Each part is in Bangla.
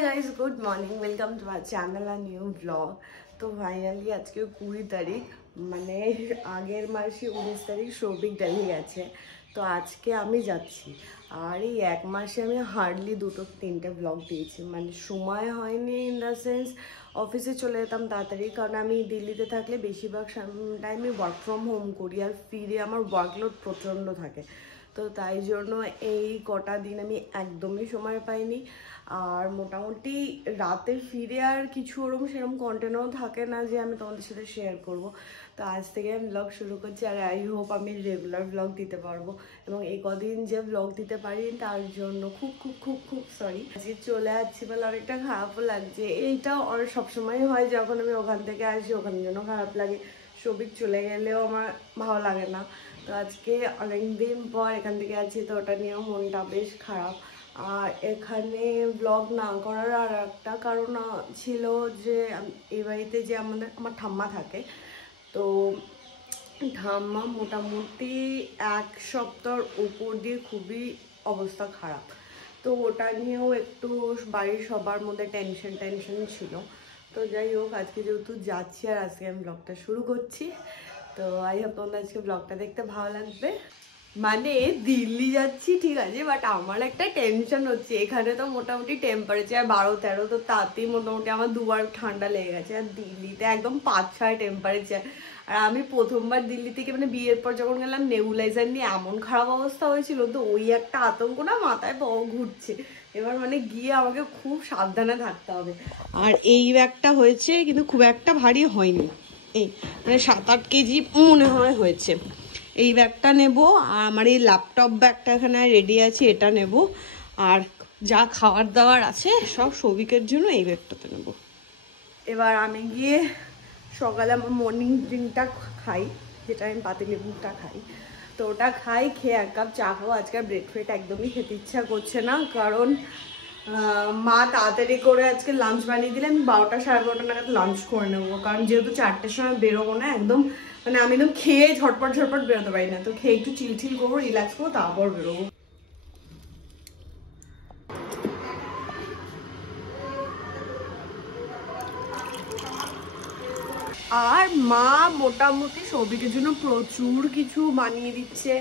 Hi guys, good morning, welcome to our channel और न्यू ब्लॉग। तो फाइनली आज के 20 तारीख মানে আগের মাসে 19 তারিখ সৌভিক দিল্লি গেছে। তো আজকে আমি যাচ্ছি আর এই এক মাসে আমি হার্ডলি 2-3টে ব্লগ দিয়েছি, মানে সময় হয়নি। ইন দ্য সেন্স অফিসে চলে যেতাম তাড়াতাড়ি, কারণ আমি দিল্লিতে থাকলে বেশিরভাগ টাইমে ওয়ার্ক ফ্রম হোম করি আর ফিরে আমার ওয়ার্কলোড প্রচণ্ড থাকে। তো তাই জন্য এই কটা দিন আমি একদমই সময় পাইনি। আর মোটামুটি রাতে ফিরে আর কিছু সেরকম কন্টেন্টও থাকে না যে আমি তোমাদের সাথে শেয়ার করব। তো আজ থেকে আমি ব্লগ শুরু করছি আর আই হোপ আমি রেগুলার ব্লগ দিতে পারবো। এবং এই কদিন যে ব্লগ দিতে পারি তার জন্য খুব খুব খুব খুব সরি। আজকে চলে যাচ্ছি বলে অনেকটা খারাপও লাগছে। এইটা সবসময় হয়, যখন আমি ওখান থেকে আসি ওখানের জন্য খারাপ লাগে, সৌভিক চলে গেলেও আমার ভালো লাগে না। তো আজকে অনেকদিন পর এখান থেকে আছি, তো ওটা নিয়েও মনটা বেশ খারাপ। আর এখানে ব্লগ না করার আর একটা কারণ ছিল যে এই বাড়িতে যে আমার ঠাম্মা থাকে, তো ঠাম্মা মোটামুটি 1 সপ্তাহর উপর দিয়ে খুবই অবস্থা খারাপ। তো ওটা নিয়েও একটু বাড়ির সবার মধ্যে টেনশন ছিল। তো যাই হোক, আজকে যেহেতু যাচ্ছি আর আজকে আমি ব্লগটা শুরু করছি, তো আই হোপ তোমাদের আজকে ব্লগটা দেখতে ভালো লাগবে। মানে দিল্লি যাচ্ছি ঠিক আছে, বাট আমার একটা টেনশন হচ্ছে। এখানে তো মোটামুটি টেম্পারেচার 12-13, তো তাতেই মোটামুটি আমার দুবার ঠান্ডা লেগে গেছে। আর দিল্লিতে একদম 5-6 টেম্পারেচার। আর আমি প্রথমবার দিল্লি থেকে মানে বিয়ের পর যখন গেলাম নেবুলাইজার নিয়ে এমন খারাপ অবস্থা হয়েছিল, তো ওই একটা আতঙ্ক না মাথায় ঘুরছে। এবার মানে গিয়ে আমাকে খুব সাবধানে থাকতে হবে। আর এই ব্যাগটা হয়েছে কিন্তু খুব একটা ভারী হয়নি, এই মানে 7-8 কেজি মনে হয় হয়েছে। এই ব্যাগটা নেব আর আমার এই ল্যাপটপ ব্যাগটা এখানে রেডি আছে, এটা নেব। আর যা খাবার দাবার আছে সব সৌভিকের জন্য এই ব্যাগটাতে নেব। এবার আমি গিয়ে সকালে আমার মর্নিং ড্রিঙ্কটা খাই, যেটা আমি পাতিলেবুটা খাই। তো ওটা খাই, খেয়ে 1 কাপ চা খাবো। আজকে ব্রেকফাস্ট একদমই খেতে ইচ্ছা করছে না, কারণ মা তাড়াতাড়ি করে আজকে লাঞ্চ বানিয়ে দিলে আমি 12টা-12:30 নাগাদ লাঞ্চ করে নেবো। কারণ যেহেতু 4টের সময় বেরোবো না, একদম মানে আমি একদম খেয়ে ঝটপট বেরোতে পারি না। তো খেয়ে একটু চিল করবো, রিল্যাক্স করবো, তারপর বেরোবো। আর মা মোটামুটি সৌভিকের জন্য প্রচুর কিছু বানিয়ে দিচ্ছে,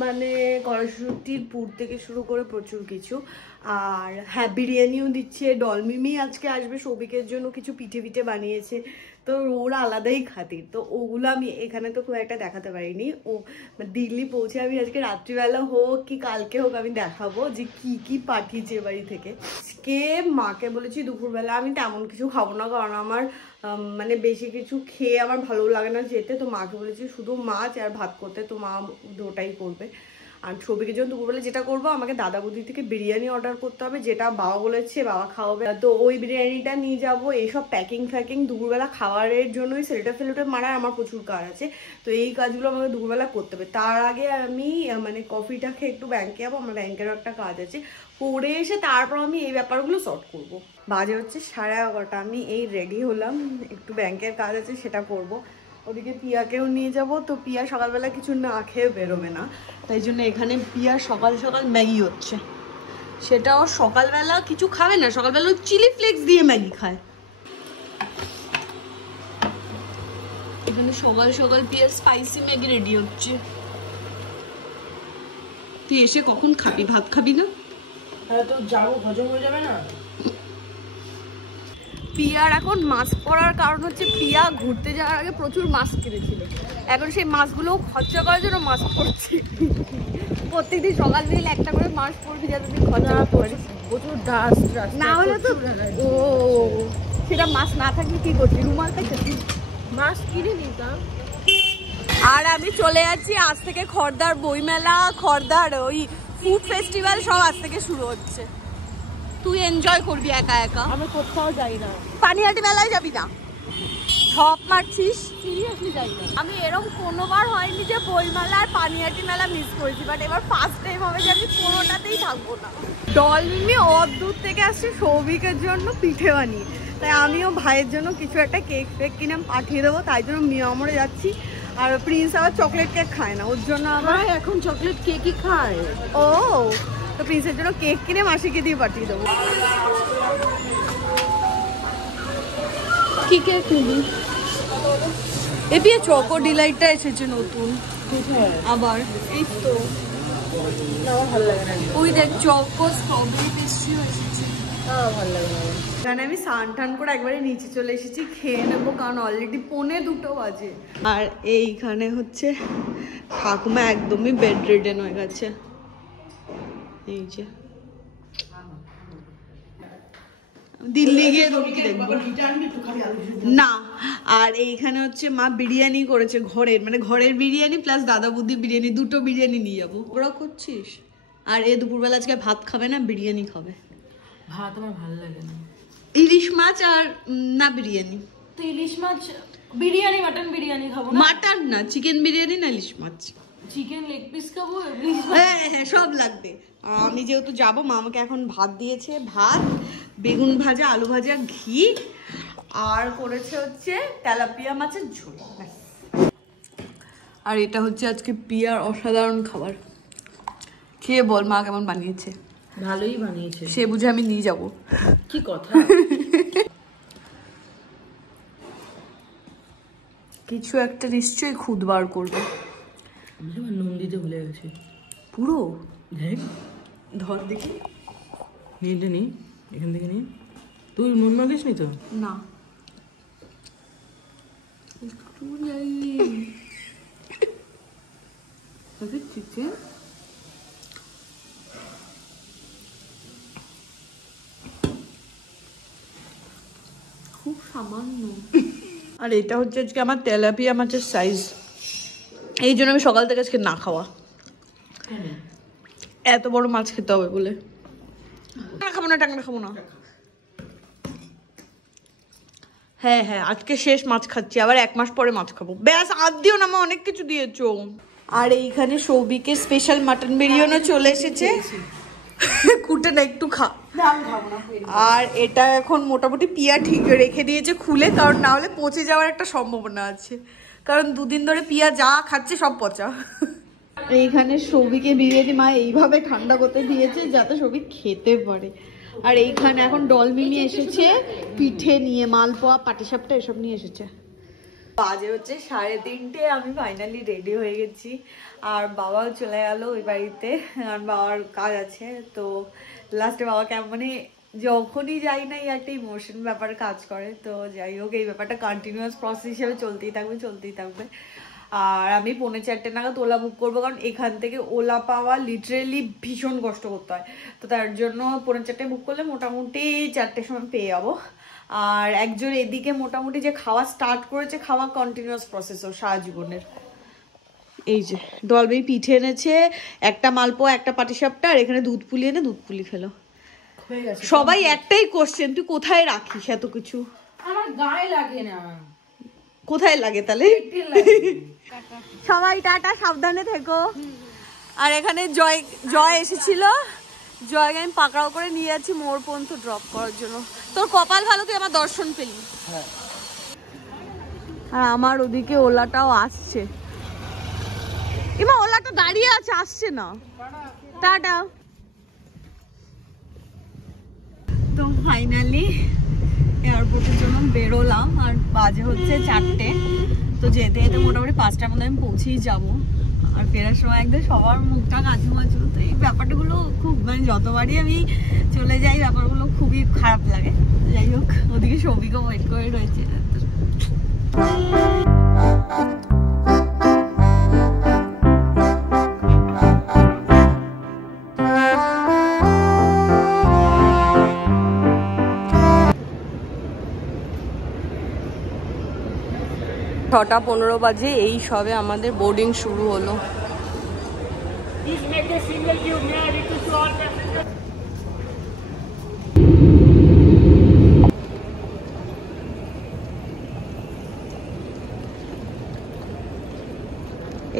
মানে কড়াইশুটির পুর থেকে শুরু করে প্রচুর কিছু। আর হ্যাঁ, বিরিয়ানিও দিচ্ছে। ডলমিমি আজকে আসবে, সৌভিকের জন্য কিছু পিঠে বানিয়েছে। তো ওরা আলাদাই খাতির, তো ওগুলো আমি এখানে তো খুব একটা দেখাতে পারিনি। ও দিল্লি পৌঁছে আমি আজকে রাত্রিবেলা হোক কি কালকে হোক আমি দেখাবো যে কি পাঠিয়েছে বাড়ি থেকে। আজকে মাকে বলেছি দুপুরবেলা আমি তেমন কিছু খাবো না, কারণ আমার মানে বেশি কিছু খেয়ে আমার ভালো লাগে না যেতে। তো মাকে বলেছি শুধু মাছ আর ভাত করতে, তো মা ওটাই করবে। আর সৌভিকের জন্য দুপুরবেলা যেটা করবো, আমাকে দাদা বৌদি থেকে বিরিয়ানি অর্ডার করতে হবে, যেটা বাবা বলেছে বাবা খাওয়াবে। তো ওই বিরিয়ানিটা নিয়ে যাবো। এইসব প্যাকিং দুপুরবেলা খাবারের জন্যই সেলুটে মারার আমার প্রচুর কাজ আছে। তো এই কাজগুলো আমাকে দুপুরবেলা করতে হবে। তার আগে আমি মানে কফিটা খেয়ে একটু ব্যাংকে যাবো, আমার ব্যাংকেরও একটা কাজ আছে, করে এসে তারপর আমি এই ব্যাপারগুলো সর্ট করবো। বাজে হচ্ছে 11:30, আমি এই রেডি হলাম, একটু ব্যাংকের কাজ আছে সেটা করবো। ওদিকে পিয়াকেও নিয়ে যাব। তো পিয়া সকালবেলা কিছু না খেয়ে বেরোবে না, তাই জন্য এখানে পিয়া সকাল ম্যাগি হচ্ছে। সেটাও সকালবেলা কিছু খাবে না, সকালবেলা চিলি ফ্লেক্স দিয়ে ম্যাগি খায়। এখানে সকাল পিয়া স্পাইসি ম্যাগি রেডি হচ্ছে। তুই এসে কখন খাবি? ভাত খাবি না? হ্যাঁ, তো যাবো, হজম হয়ে যাবে না। পিয়ার এখন মাস্ক পরার কারণ হচ্ছে পিয়া ঘুরতে যাওয়ার আগে প্রচুর মাস্ক কিনেছিল, এখন সেই মাস্কগুলো খরচা করার জন্য মাস্ক পরছি। প্রত্যেকদিন সকাল বিকেল একটা করে মাস্ক পরবি যাতে তুই খরচা করতে পারিস। প্রচুর ডাস্ট না হলে তো ও সেটা মাস্ক না থাকলে কি করছি, রুমাল পেয়েছি, মাস্ক কিনে নিতাম। আর আমি চলে যাচ্ছি আজ থেকে খড়দার বইমেলা, খড়দার ওই ফুড ফেস্টিভ্যাল সব আজ থেকে শুরু হচ্ছে। তুই এনজয় করবি একা একা? আমি কোথাও যাই না। পানিহাটি মেলায় যাবি না? ঝপ মারছিস? সিরিয়াসলি যাই না। আমি এরকম কোনোবার হয়নি যে বইমেলা আর পানিহাটি মেলা মিস করেছি, বাট এবার ফার্স্ট টাইম হবে যে আমি কোনোটাতেই থাকবো না। ডলমিমি অদূর থেকে আসছে সৌভিকের জন্য পিঠে বানিয়ে, তাই আমিও ভাইয়ের জন্য কিছু একটা কেক কিনে পাঠিয়ে দেবো, তাই জন্য মিয়ামরে যাচ্ছি। আর প্রিন্স আবার চকলেট কেক খায় না, ওর জন্য আবার এখন চকলেট কেকই খায়। ও, তো প্রিন্সের জন্য কেক কিনে মাসিকে দিয়ে পাঠিয়ে দেবো। কি কেক নিবি? এপি চকো ডিলাইটটা এসেছে নতুন আবার, এই তো আমার ভালো লাগে না। ওই দেখ চকো স্ট্রবেরি পেস্ট্রিও এসেছে। ভালো লাগে না। এখানে আমি স্নান টান করে একবারে নিচে চলে এসেছি, খেয়ে নেবো কারণ অলরেডি 1:45 বাজে। আর এইখানে হচ্ছে ঠাকুমা একদমই বেড রিডেন হয়ে গেছে, এই যে দিল্লি গিয়ে দেখবো না। আর এইখানে হচ্ছে মা বিরিয়ানি করেছে ঘরের, মানে ঘরের বিরিয়ানি প্লাস দাদা বুদ্ধি বিরিয়ানি, দুটো বিরিয়ানি নিয়ে যাবো। ওরা করছিস? আর এ দুপুরবেলা আজকে ভাত খাবে না, বিরিয়ানি খাবে। ভাত আমার ভালো লাগে না। ইলিশ মাছ আর না বিরিয়ানি। তো ইলিশ মাছ বিরিয়ানি, মাটন বিরিয়ানি খাবো না। মাটন না, চিকেন বিরিয়ানি না ইলিশ মাছ। চিকেন লেগ পিস খাবো। হ্যাঁ হ্যাঁ সব লাগবে। আমি যেহেতু যাবো, মা আমাকে এখন ভাত দিয়েছে, ভাত, বেগুন ভাজা, আলু ভাজা, ঘি, আর করেছে হচ্ছে তেলাপিয়া মাছের ঝোল। আর এটা হচ্ছে আজকে পিয়ার অসাধারণ খাবার। খেয়ে বল মা কেমন বানিয়েছে। ভালোই বানিয়েছে, সে বুঝে আমি নিয়ে যাব। কি কথা। কিছু একটা নিশ্চয়ই খুদ বার করবে। নুন দিতে ভুলে গেছি পুরো। দেখ ধর দেখি, নিয়ে নি, এখান থেকে নি। তুই নুন মাখিস নি তো? না একটু যাই। চিকেন খুব সামান্য। আর এটা হচ্ছে আজকে আমার তেলাপিয়া মাছের সাইজ, এই জন্য আমি সকাল থেকে আজকে না খাওয়া। এত বড় মাছ খেতে হবে বলে। খাবো না, টাকা খাবো না। হ্যাঁ হ্যাঁ আজকে শেষ মাছ খাচ্ছি, আবার 1 মাস পরে মাছ খাবো। ব্যাস আর দিও না, মা অনেক কিছু দিয়েছো। আর এইখানে সৌভিকের স্পেশাল মাটন বিরিয়ানি চলে এসেছে। কুটে না একটু খা। আর এটা এখন মোটামুটি পিয়া ঠিক রেখে দিয়েছে খুলে, কারণ না হলে পচে যাওয়ার একটা সম্ভাবনা আছে, কারণ 2 দিন ধরে পিয়া যা খাচ্ছে সব পচা। এইখানে সৌভিকে বিরিয়ানি মা এইভাবে ঠান্ডা করতে দিয়েছে যাতে সৌভিক খেতে পারে। আর এইখানে এখন ডলমি নিয়ে এসেছে, পিঠে নিয়ে, মালপোয়া, পাটিসাপটা এসব নিয়ে এসেছে। বাজে হচ্ছে 3:30, আমি ফাইনালি রেডি হয়ে গেছি। আর বাবাও চলে গেল ওই বাড়িতে, আর বাবার কাজ আছে। তো লাস্টে বাবাকে মানে যখনই যাই না একটা ইমোশন ব্যাপার কাজ করে। তো যাই হোক, এই ব্যাপারটা কন্টিনিউয়াস প্রসেস হিসেবে চলতেই থাকবে। আর আমি 3:45 নাগাদ ওলা বুক করবো, কারণ এখান থেকে ওলা পাওয়া লিটারেলি ভীষণ কষ্ট করতে হয়। তো তার জন্য 4:45 বুক করলে মোটামুটি 4টের সময় পেয়ে যাবো। আর একজন এদিকে মোটামুটি যে খাওয়া স্টার্ট করেছে, খাওয়া কন্টিনিউয়াস প্রসেস ওর সারা জীবনের। এই যে ডলবি পিঠে এনেছে, একটা মালপোয়া, একটা পাটিসাপটা, আর এখানে দুধ পুলি এনে দুধ পুলি খেলো। সবাই একটাই কোশ্চেন, তুই কোথায় রাখিস এত কিছু? আমার গায়ে লাগে না। কোথায় লাগে তাহলে? সবাই টাটা, সাবধানে থেকো। আর এখানে জয় এসেছিল, জয়কে আমি পাকড়াও করে নিয়ে যাচ্ছি মোড় পর্যন্ত ড্রপ করার জন্য। তোর কপাল ভালো, তুই আমার দর্শন পেলি। আর আমার ওদিকে ওলাটাও আসছে। এমা ওলাটা দাঁড়িয়ে আছে, আসছে না। টাটা। তো ফাইনালি এয়ারপোর্টের জন্য বেরোলাম, আর বাজে হচ্ছে 4টে। তো যেতে যেতে মোটামুটি 5টার মধ্যে আমি পৌঁছেই যাবো। আর ফেরার সময় একদম সবার মুখটা কাজু মাছু। তো এই ব্যাপারগুলো খুব, মানে যতবারই আমি চলে যাই ব্যাপারগুলো খুবই খারাপ লাগে। যাই হোক, ওদিকে সৌভিকও ওয়েট করে রয়েছে। ছটা 15 বাজে, এই সবে আমাদের বোর্ডিং শুরু হলো।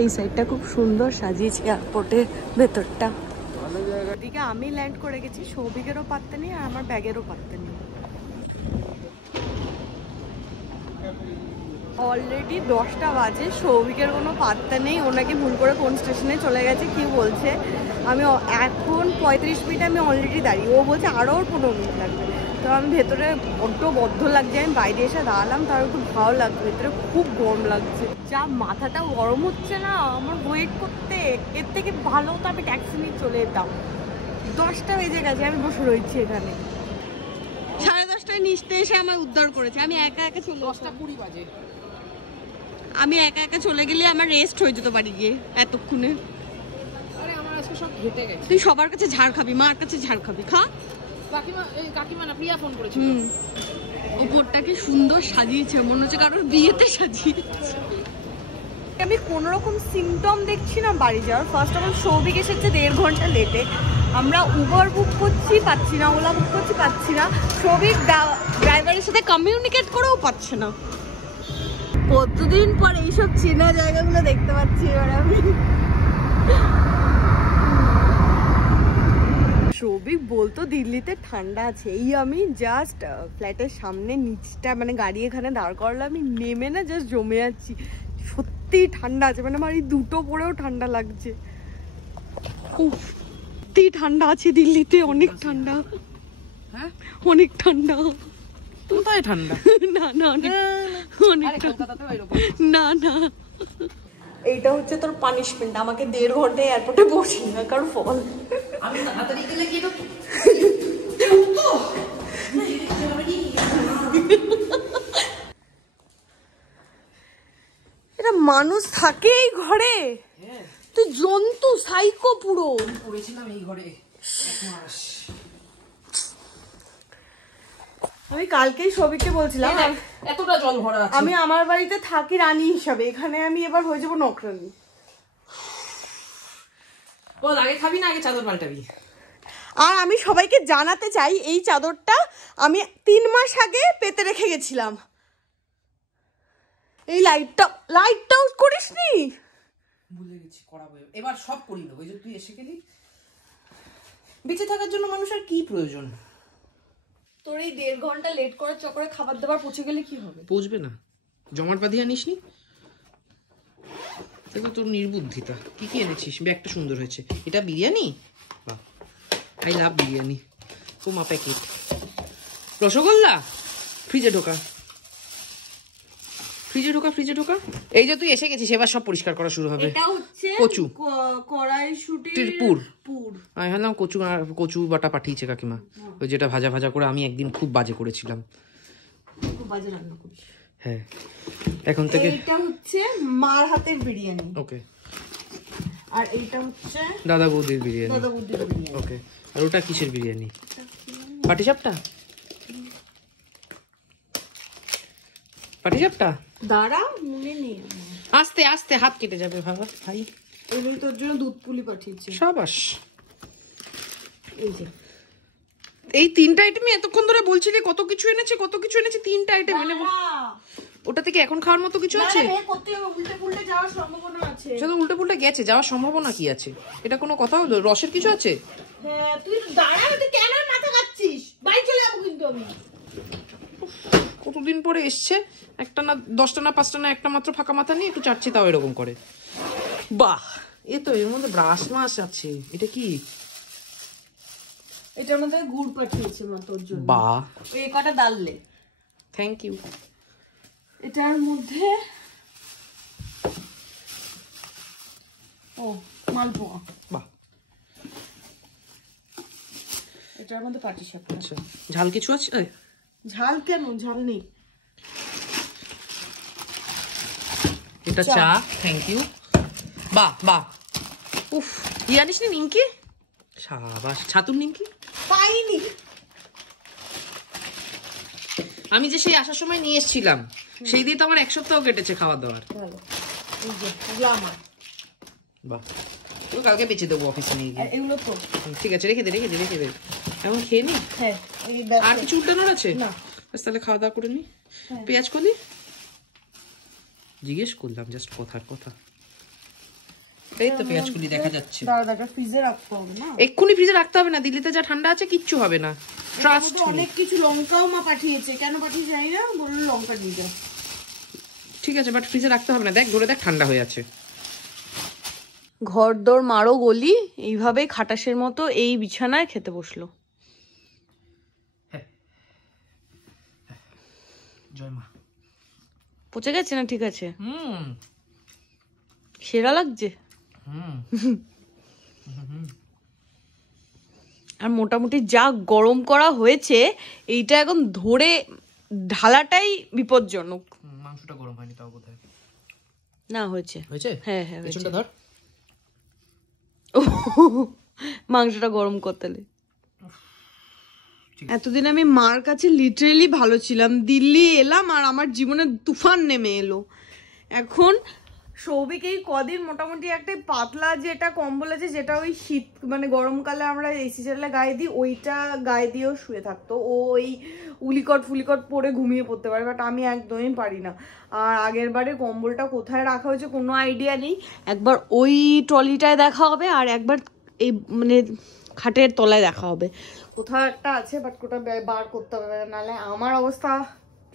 এই সাইডটা খুব সুন্দর সাজিয়েছে এয়ারপোর্টের ভেতরটা। এদিকে আমি ল্যান্ড করে গেছি, সৌভিকেরও পাত্তা নেই আর আমার ব্যাগেরও পাত্তা নেই। অলরেডি 10টা বাজে, সৌভিকের কোনো পাত্তা নেই। ওনাকে ভুল করে কোন স্টেশনে চলে গেছে কি বলছে। আমি এখন 35 মিনিট আমি অলরেডি দাঁড়িয়ে, ও বলছে আরও 15 মিনিট লাগবে। তো আমি ভেতরে বড্ড বদ্ধ লাগছে, আমি বাইরে এসে দাঁড়ালাম, তার একটু ভালো লাগছে, ভেতরে খুব গরম লাগছে, যা মাথাটা গরম হচ্ছে না আমার ওয়েট করতে। এর থেকে ভালো তো আমি ট্যাক্সি নিয়ে চলে যেতাম। 10টা বেজে গেছে, আমি বসে রয়েছি এখানে। 10:30টায় নিচতে এসে আমায় উদ্ধার করেছে। আমি একা একা চলে 10:20 বাজে। আমি একা একা চলে গেলে আমার রেস্ট হয়ে যেত বাড়ি গিয়ে এতক্ষণে। আরে আমার আজকে সব ঘেটে গেছে। তুই সবার কাছে ঝাড় খাবি, মার কাছে ঝাড় খাবি, খা। কাকিমা না প্রিয়া ফোন করেছিল। উপরটাকে সুন্দর সাজিয়েছে, মনে হচ্ছে কারোর বিয়েতে সাজিয়েছে। আমি কোন রকম সিমটম দেখছি না বাড়ি যাওয়ার। ফার্স্ট অফ অল সৌভিক এসেছে 1.5 ঘন্টা লেটে। আমরা উবার বুক করছি, পাচ্ছি না। ওলা বুক করছি, পাচ্ছি না। সৌভিক ড্রাইভারের সাথে কমিউনিকেট করেও পাচ্ছে না। কতদিন পর এইসব চেনা জায়গাগুলো দেখতে পাচ্ছি এবার আমি। সৌভিক বলতো দিল্লিতে ঠান্ডা আছে, এই আমি জাস্ট ফ্ল্যাটের সামনে নিচটা মানে গাড়ি এখানে দাঁড় করলাম, আমি নেমে না জাস্ট জমে যাচ্ছি। সত্যি ঠান্ডা আছে, মানে আমার এই দুটো পরেও ঠান্ডা লাগছে। উফ, সত্যি ঠান্ডা আছে দিল্লিতে, অনেক ঠান্ডা। হ্যাঁ অনেক ঠান্ডা। কোথায় ঠান্ডা? না না অনেক কলকাতাতেও এরকম। না না, এইটা হচ্ছে তোর পানিশমেন্ট, আমাকে 1.5 ঘন্টায় এয়ারপোর্টে পৌঁছে না কারণ ফল। আমি তাড়াতাড়ি গেলে কি তো এটা মানুষ থাকে এই ঘরে? তুই জন্তু সাইকো পুরো। পড়েছিলাম এই ঘরে 1 মাস। আমি কালকেই সবিকে বলছিলাম এতটা জল ভরা আছে। আমি আমার বাড়িতে থাকি রানী হিসাবে, এখানে আমি এবার হয়ে যাবো নকরানি। বল আগে খাবি না আগে চাদর পাল্টাবি? আর আমি সবাইকে জানাতে চাই এই চাদরটা আমি 3 মাস আগে পেতে রেখে গেছিলাম। এই লাইটটাও করিসনি? ভুলে গেছি করাবো, এবার সব করি নেবো। এই যে তুই এসে গেলি, বেঁচে থাকার জন্য মানুষের কি প্রয়োজন? তোর এই 1.5 ঘন্টা লেট করার চক্করে খাবার দাবার পৌঁছে গেলে কি হবে? পৌঁছবে না, জমাট বাঁধিয়ে আনিসনি। দেখো তোর নির্বুদ্ধিতা। কি কি এনেছিস? ব্যাগটা সুন্দর হয়েছে। এটা বিরিয়ানি? বাহ, আই লাভ বিরিয়ানি। কোমা প্যাকেট রসগোল্লা। ফ্রিজে ঢোকা, ফ্রিজে ঢোকা, ফ্রিজে ঢোকা। এই যে তুই এসে গেছিস, এবার সব পরিষ্কার করা শুরু হবে। এটা হচ্ছে কচু কড়াইশুটির পুর। পুর। আমি ভাবলাম কচু, আর কচু বাটা পাঠিয়েছে কাকিমা, ওই যেটা ভাজা ভাজা করে আমি একদিন খুব বাজে করেছিলাম। খুব বাজে রান্না করিস। হ্যাঁ, এখন থেকে এইটা হচ্ছে মার হাতের বিরিয়ানি। ওকে। আর এইটা হচ্ছে দাদা বৌদির বিরিয়ানি। দাদা বৌদির বিরিয়ানি। ওকে। আর ওটা কিসের বিরিয়ানি? পাটিসাপটা? পাটিসাপটা? দাঁড়া, মনে নেই। আস্তে আস্তে হাত কেটে যাবে বাবা ভাই। এই তোর জন্য দুধ পুলি পাঠিয়েছে। সাবাস। এই যে এই 3টা আইটেমই এতক্ষণ ধরে বলছিলি কত কিছু এনেছে, কত কিছু এনেছে। 3টা আইটেম এনে ওটা থেকে এখন খাওয়ার মতো কিছু আছে? উল্টে পুল্টে যাওয়ার সম্ভাবনা আছে। সেটা উল্টে পুল্টে গেছে, যাওয়ার সম্ভাবনা কি আছে? এটা কোনো কথা হলো? রসের কিছু আছে? হ্যাঁ, তুই দাঁড়া, তুই কেন মাথা খাচ্ছিস? বাড়ি চলে যাবো কিন্তু আমি। কতদিন পরে এসছে, একটা না 10টা না 5টা না একটা মাত্র ফাঁকা মাথা নিয়ে একটু চাটছি, তাও এরকম করে। বাহ, এ তো এর মধ্যে ব্রাশ মাছ আছে। এটা কি? এটার মধ্যে গুড় পাঠিয়েছে মা তোর জন্য। বাহ, এই কটা ডাললে। Thank you. এটার মধ্যে মালপোয়া। বাহ, এটার মধ্যে পাটিসাপটা। আচ্ছা, ঝাল কিছু আছে? ঝাল কেন? ঝাল নেই। এটা চা, থ্যাংক ইউ। বাহ বাহ। উফ, জানিস না নিমকি? সাবাস। ছাতুর নিমকি পাইনি। আমি যে সেই আসার সময় নিয়ে এসেছিলাম, সেই দিয়ে তো আমার 1 সপ্তাহ কেটেছে খাওয়া দাওয়ার। ভালো। এই যে এগুলো আমার। বাহ, তো কালকে বেঁচে দেবো অফিসে নিয়ে গিয়ে। এগুলো তো ঠিক আছে, রেখে দে রেখে দে রেখে দে। এখন খেয়ে নি। হ্যাঁ, আর কিছু উল্টানোর আছে? না। তাহলে খাওয়া দাওয়া করে নি। পেঁয়াজ কলি জিজ্ঞেস করলাম, জাস্ট কথার কথা। এই তো পেঁয়াজ কলি দেখা যাচ্ছে। দাদা ফ্রিজে রাখতে হবে না? এক্ষুনি ফ্রিজে রাখতে হবে না, দিল্লিতে যা ঠান্ডা আছে কিচ্ছু হবে না, ট্রাস্ট মি। অনেক কিছু লঙ্কাও মা পাঠিয়েছে, কেন পাঠিয়েছে জানি না, বললো লঙ্কা দিয়ে দাও। ঠিক আছে, বাট ফ্রিজে রাখতে হবে না। দেখ ধরে দেখ, ঠান্ডা হয়ে আছে। ঘর দোর মারো গলি, এইভাবে খাটাসের মতো এই বিছানায় খেতে বসলো। জয় মা। পচে গেছে না ঠিক আছে? হুম সেরা লাগছে। হুম আর মোটামুটি যা গরম করা হয়েছে এইটা এখন ধরে ঢালাটাই বিপজ্জনক। মাংসটা গরম হয়নি তাও বোধহয়। না হয়েছে। হয়েছে? হ্যাঁ হ্যাঁ হয়েছে। পেছনটা ধর। মাংসটা গরম করতে হলে। এতদিন আমি মার কাছে লিটারেলি ভালো ছিলাম, দিল্লি এলাম আর আমার জীবনে তুফান নেমে এলো। এখন সৌভিক এই কদিন মোটামুটি একটা পাতলা যেটা কম্বল আছে, যেটা ওই শীত মানে গরমকালে আমরা এসি চালালে গায়ে দিই, ওইটা গায়ে দিয়েও শুয়ে থাকতো। ও ওই উলিকট ফুলিকট পরে ঘুমিয়ে পড়তে পারে, বাট আমি একদমই পারি না। আর আগের বারে কম্বলটা কোথায় রাখা হয়েছে কোনো আইডিয়া নেই। একবার ওই ট্রলিটায় দেখা হবে আর একবার এই মানে খাটের তলায় দেখা হবে। কোথাও একটা আছে, বাট কোটা বার করতে হবে, নাহলে আমার অবস্থা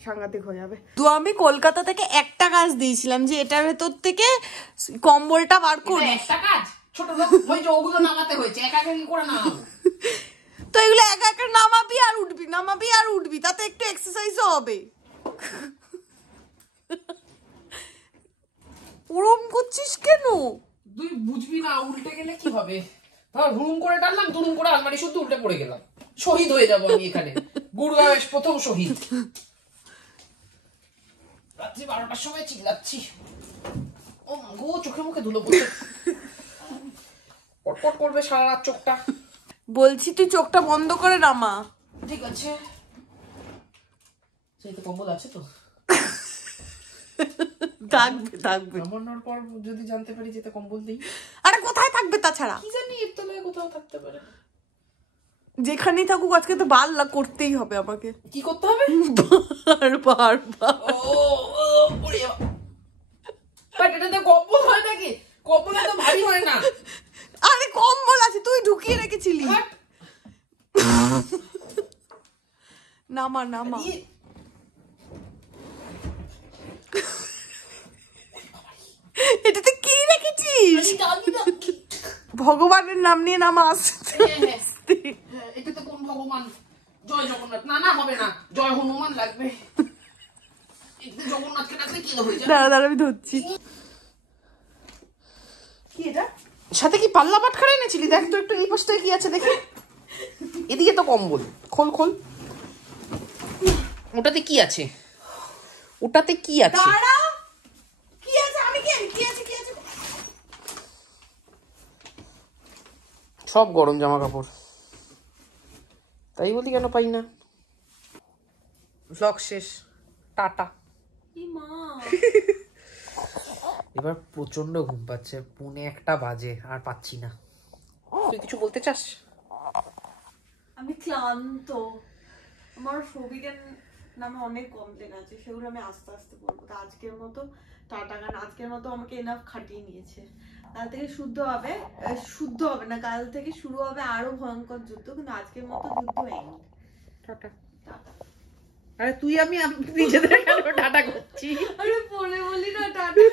সাংঘাতিক হয়ে যাবে। তো আমি কলকাতা থেকে একটা কাজ দিয়েছিলাম যে এটার ভেতর থেকে কম্বলটা বার করি। একটা কাজ ছোট লোক ওই যে ওগুলো নামাতে হয়েছে, একা একা কি করে নামাবো? তো এগুলো একা একা নামাবি আর উঠবি, নামাবি আর উঠবি, তাতে একটু এক্সারসাইজও হবে। ওরম করছিস কেন? তুই বুঝবি না, উল্টে গেলে কি হবে? ধর হুড়ুম করে টানলাম, তুড়ুম করে আলমারি শুদ্ধ উল্টে পড়ে গেলাম, শহীদ হয়ে যাবো আমি এখানে। গুড়গাঁও প্রথম শহীদ। রাত্রি 12টার সময় চিল্লাচ্ছি, ও গো চোখে মুখে ধুলো পড়ছে, পটপট করবে সারা রাত চোখটা। বলছি তুই চোখটা বন্ধ করে নামা। ঠিক আছে, সেই তো কম্বল আছে তো, থাকবে থাকবে। নামানোর পর যদি জানতে পারি যে কম্বল নেই। আরে কোথায় থাকবে তাছাড়া? কি জানি এর তলায় কোথাও থাকতে পারে। যেখানেই থাকুক আজকে তো বাল্লা করতেই হবে আমাকে। কি করতে হবে? বারবার এটা তো কম্বল হয় নাকি? কম্বল এত ভারী হয় না। আরে কম্বল আছে, তুই ঢুকিয়ে রেখেছিলি। নামা নামা। এটাতে কি রেখেছিস? ভগবানের নাম নিয়ে নামা আসছে। এটা তো কোন ভগবান? জয় জগন্নাথ। না না হবে না, জয় হনুমান লাগবে। জগন্নাথকে ডাকলে কি হয়ে যায়? দাঁড়া দাঁড়া আমি ধরছি। কি এটা? সাথে কি পাল্লা পাটখারা এনেছিলি? দেখ তো একটু এই পাশটায় কি আছে দেখি। এদিকে তো কম্বল, খোল খোল। ওটাতে কি আছে? ওটাতে কি আছে? দাঁড়া, কি আছে? আমি কি জানি কি আছে কি আছে? সব গরম জামা কাপড়, তাই বলি কেন পাই না। ব্লগ শেষ, টাটা। এবার প্রচন্ড ঘুম পাচ্ছে, 1:45 বাজে, আর পাচ্ছি না। তুই কিছু বলতে চাস? আমি ক্লান্ত। আমার সৌভিকের নামে অনেক কমপ্লেন আছে, সেগুলো আমি আস্তে আস্তে বলবো। তো আজকের মতো টাটা, গান আজকের মতো আমাকে এনাফ খাটিয়ে নিয়েছে। কাল থেকে শুদ্ধ হবে না, কাল থেকে শুরু হবে আরো ভয়ঙ্কর যুদ্ধ, কিন্তু আজকের মতো যুদ্ধ হয়নি। টাটা। আরে তুই আমি নিজেদের টাটা করছি। আরে পরে বলি না টাটা।